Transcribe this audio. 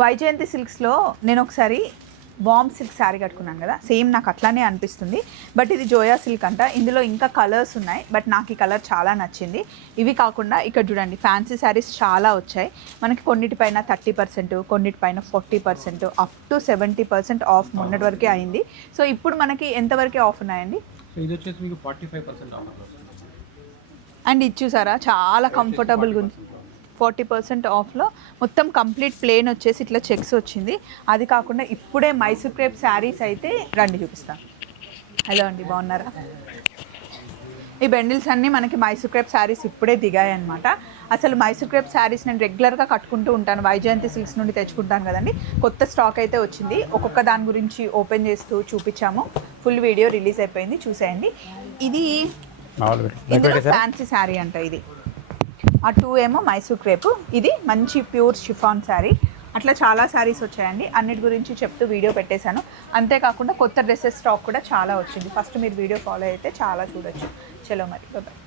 వైజయంతి సిల్క్స్లో నేను ఒకసారి bomb silk sari కట్టుకున్నాను కదా, సేమ్ నాకు అట్లానే అనిపిస్తుంది. బట్ ఇది జోయా సిల్క్ అంట. ఇందులో ఇంకా కలర్స్ ఉన్నాయి, బట్ నాకు ఈ కలర్ చాలా నచ్చింది. ఇవి కాకుండా ఇక్కడ చూడండి ఫ్యాన్సీ శారీస్ చాలా వచ్చాయి మనకి. కొన్నిటిపైన 30%, కొన్నిటిపైన 40%, అప్ టు 70% ఆఫ్ మొన్నటి వరకే అయింది. సో ఇప్పుడు మనకి ఎంతవరకే ఆఫ్ ఉన్నాయండి? ఇది వచ్చేసి మీకు 45% ఆఫర్ వస్తుంది. అండ్ ఇది చూసారా చాలా కంఫర్టబుల్గా ఉంది. 40% ఆఫ్లో మొత్తం కంప్లీట్ ప్లేన్ వచ్చేసి ఇట్లా చెక్స్ వచ్చింది. అది కాకుండా ఇప్పుడే మైసూర్ క్రేప్ శారీస్ అయితే రండి చూపిస్తాను. హలో అండి, బాగున్నారా? ఈ బెండిల్స్ అన్నీ మనకి మైసూర్ క్రేప్ శారీస్ ఇప్పుడే దిగాయి అనమాట. అసలు మైసూర్ క్రేప్ శారీస్ నేను రెగ్యులర్గా కట్టుకుంటూ ఉంటాను, వైజయంతి సిల్క్స్ నుండి తెచ్చుకుంటాను కదండి. కొత్త స్టాక్ అయితే వచ్చింది. ఒక్కొక్క దాని గురించి ఓపెన్ చేస్తూ చూపించాము. ఫుల్ వీడియో రిలీజ్ అయిపోయింది, చూసేయండి. ఇది ఇందులో ఫ్యాన్సీ శారీ అంట. ఇది ఆ 2 ఏమో మైసూర్ క్రేప్, ఇది మంచి ప్యూర్ షిఫాన్ శారీ. అట్లా చాలా శారీస్ వచ్చాయండి. అన్నిటి గురించి చెప్తూ వీడియో పెట్టేశాను. అంతేకాకుండా కొత్త డ్రెస్సెస్ స్టాక్ కూడా చాలా వచ్చింది. ఫస్ట్ మీరు వీడియో ఫాలో అయితే చాలా చూడొచ్చు. చలో మరి బాయ్.